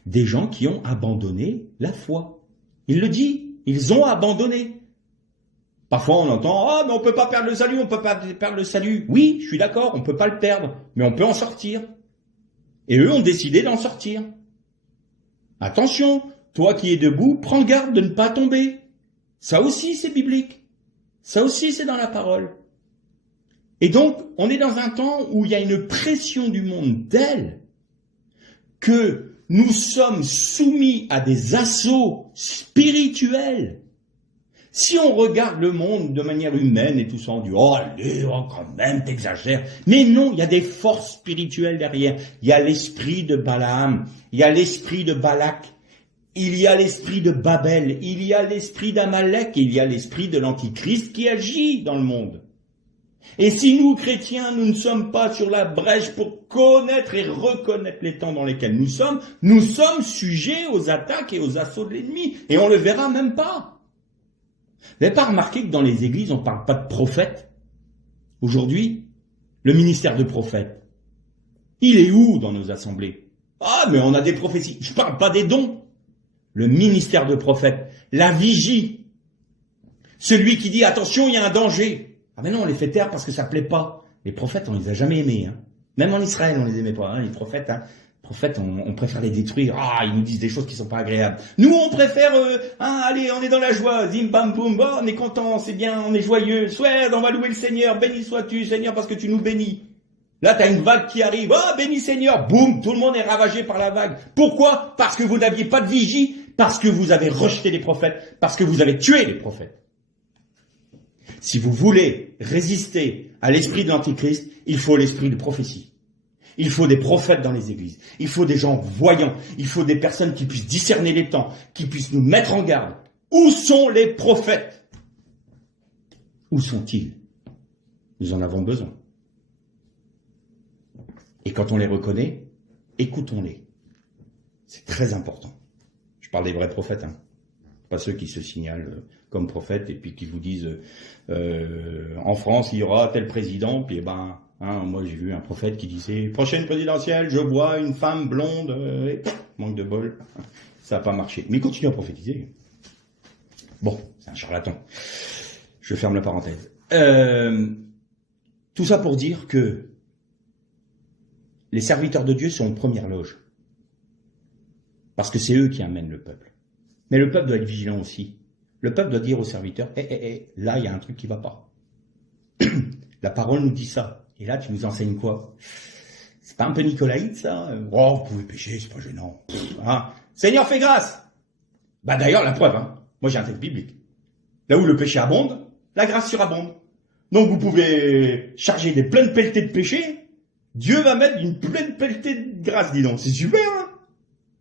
Des gens qui ont abandonné la foi. Il le dit, ils ont abandonné. Parfois on entend « Ah, mais on ne peut pas perdre le salut, on ne peut pas perdre le salut. » Oui, je suis d'accord, on ne peut pas le perdre, mais on peut en sortir. Et eux ont décidé d'en sortir. Attention, toi qui es debout, prends garde de ne pas tomber. Ça aussi c'est biblique. Ça aussi c'est dans la parole. Et donc, on est dans un temps où il y a une pression du monde telle que nous sommes soumis à des assauts spirituels. Si on regarde le monde de manière humaine et tout ça, on dit « Oh, allez, oh, quand même, t'exagères ». Mais non, il y a des forces spirituelles derrière. Il y a l'esprit de Balaam, il y a l'esprit de Balak, il y a l'esprit de Babel, il y a l'esprit d'Amalek, il y a l'esprit de l'Antichrist qui agit dans le monde. Et si nous, chrétiens, nous ne sommes pas sur la brèche pour connaître et reconnaître les temps dans lesquels nous sommes sujets aux attaques et aux assauts de l'ennemi. Et on ne le verra même pas. Vous n'avez pas remarqué que dans les églises, on ne parle pas de prophète? Aujourd'hui, le ministère de prophète, il est où dans nos assemblées? Ah, mais on a des prophéties. Je ne parle pas des dons. Le ministère de prophète, la vigie, celui qui dit « Attention, il y a un danger ». Ah mais non, on les fait taire parce que ça plaît pas. Les prophètes, on les a jamais aimés. Hein. Même en Israël, on les aimait pas. Hein. Les prophètes, on préfère les détruire. Ah, ils nous disent des choses qui sont pas agréables. Nous, on préfère, allez, on est dans la joie. Zim, bam, boum, bah, on est content, c'est bien, on est joyeux. Soit, on va louer le Seigneur. Béni sois-tu, Seigneur, parce que tu nous bénis. Là, t'as une vague qui arrive. Ah, béni Seigneur. Boum, tout le monde est ravagé par la vague. Pourquoi? Parce que vous n'aviez pas de vigie. Parce que vous avez rejeté les prophètes. Parce que vous avez tué les prophètes. Si vous voulez résister à l'esprit de l'Antichrist, il faut l'esprit de prophétie. Il faut des prophètes dans les églises. Il faut des gens voyants. Il faut des personnes qui puissent discerner les temps, qui puissent nous mettre en garde. Où sont les prophètes? Où sont-ils? Nous en avons besoin. Et quand on les reconnaît, écoutons-les. C'est très important. Je parle des vrais prophètes, hein. Pas ceux qui se signalent comme prophètes et puis qui vous disent en France il y aura tel président, puis moi j'ai vu un prophète qui disait prochaine présidentielle je vois une femme blonde, manque de bol, ça n'a pas marché. Mais il continue à prophétiser. Bon, c'est un charlatan. Je ferme la parenthèse. Tout ça pour dire que les serviteurs de Dieu sont en première loge. Parce que c'est eux qui amènent le peuple. Mais le peuple doit être vigilant aussi. Le peuple doit dire aux serviteurs, là, il y a un truc qui va pas. La parole nous dit ça. Et là, tu nous enseignes quoi? C'est pas un peu nicolaïde, ça? Oh, vous pouvez pécher, c'est pas gênant. Hein? Seigneur, fais grâce! Bah d'ailleurs, la preuve, hein. Moi, j'ai un texte biblique. Là où le péché abonde, la grâce surabonde. Donc, vous pouvez charger des pleines pelletées de péché. Dieu va mettre une pleine pelletée de grâce, dis donc. C'est super, hein?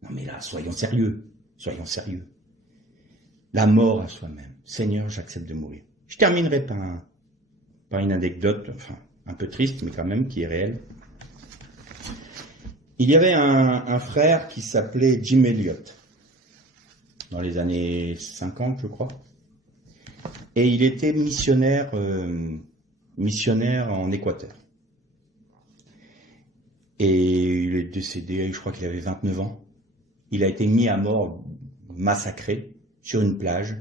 Non, mais là, soyons sérieux. Soyons sérieux. La mort à soi-même. Seigneur, j'accepte de mourir. Je terminerai par une anecdote, enfin, un peu triste, mais quand même, qui est réelle. Il y avait un frère qui s'appelait Jim Elliot, dans les années 50, je crois. Et il était missionnaire en Équateur. Et il est décédé, je crois qu'il avait 29 ans. Il a été mis à mort, massacré, sur une plage,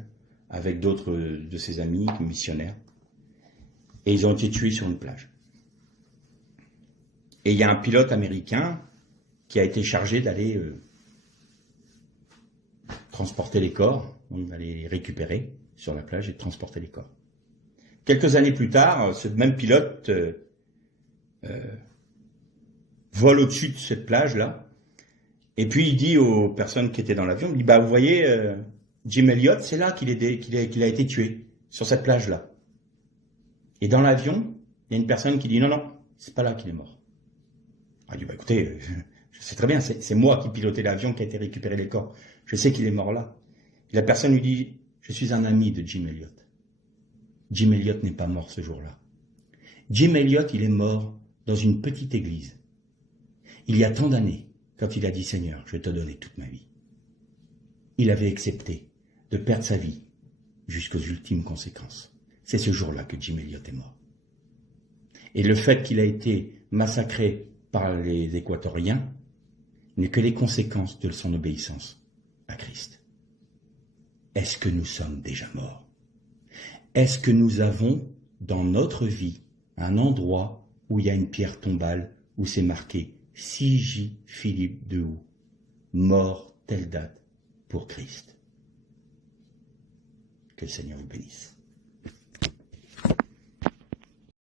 avec d'autres de ses amis missionnaires. Et ils ont été tués sur une plage. Et il y a un pilote américain qui a été chargé d'aller transporter les corps, donc d'aller les récupérer sur la plage et de transporter les corps. Quelques années plus tard, ce même pilote vole au-dessus de cette plage-là, et puis il dit aux personnes qui étaient dans l'avion, il dit, vous voyez, Jim Elliot, c'est là qu'il a été tué, sur cette plage-là. Et dans l'avion, il y a une personne qui dit, non, c'est pas là qu'il est mort. Il dit, écoutez, je sais très bien, c'est moi qui pilotais l'avion qui a été récupéré les corps. Je sais qu'il est mort là. Et la personne lui dit, je suis un ami de Jim Elliot. Jim Elliot n'est pas mort ce jour-là. Jim Elliot, il est mort dans une petite église. Il y a tant d'années, quand il a dit « Seigneur, je vais te donner toute ma vie ». Il avait accepté de perdre sa vie jusqu'aux ultimes conséquences. C'est ce jour-là que Jim Elliot est mort. Et le fait qu'il a été massacré par les Équatoriens n'est que les conséquences de son obéissance à Christ. Est-ce que nous sommes déjà morts? Est-ce que nous avons dans notre vie un endroit où il y a une pierre tombale où c'est marqué C.J. Philippe Dehoux, mort telle date pour Christ? Que le Seigneur vous bénisse.